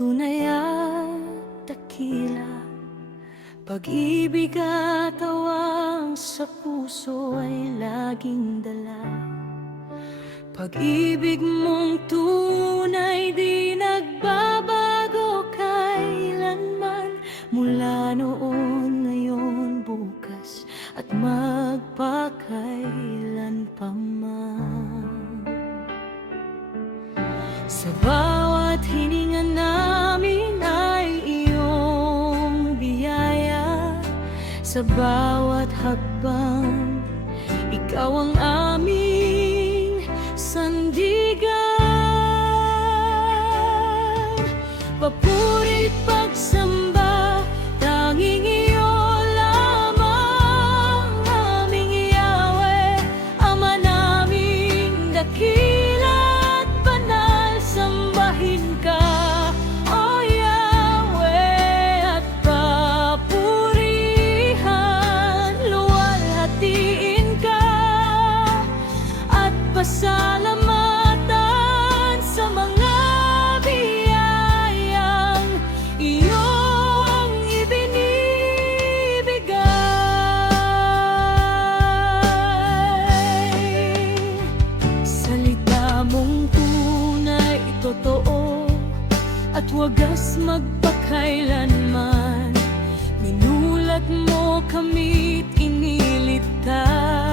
tunay at dakila. Pag-ibig at tawang sa puso ay laging dala. Pag-ibig mong tunay di nagbabago kailanman, mula noon, ngayon, bukas at magpakailan pa man. Sa bawat hininga namin ay iyong biyaya, sa bawat hakbang ikaw ang aming sandigan. Papuri't pagsamba, tanging iyo lamang, aming Yahweh, Ama naming dakila at banal. Sambahin ka, O Yahweh, at papurihan, luwalhatiin ka at pasalamatan sa mga biyayang iyong ibinibigay. Salita mong tunay, totoo at wagas magpakailanman. Minulat mo kami't iniligtas.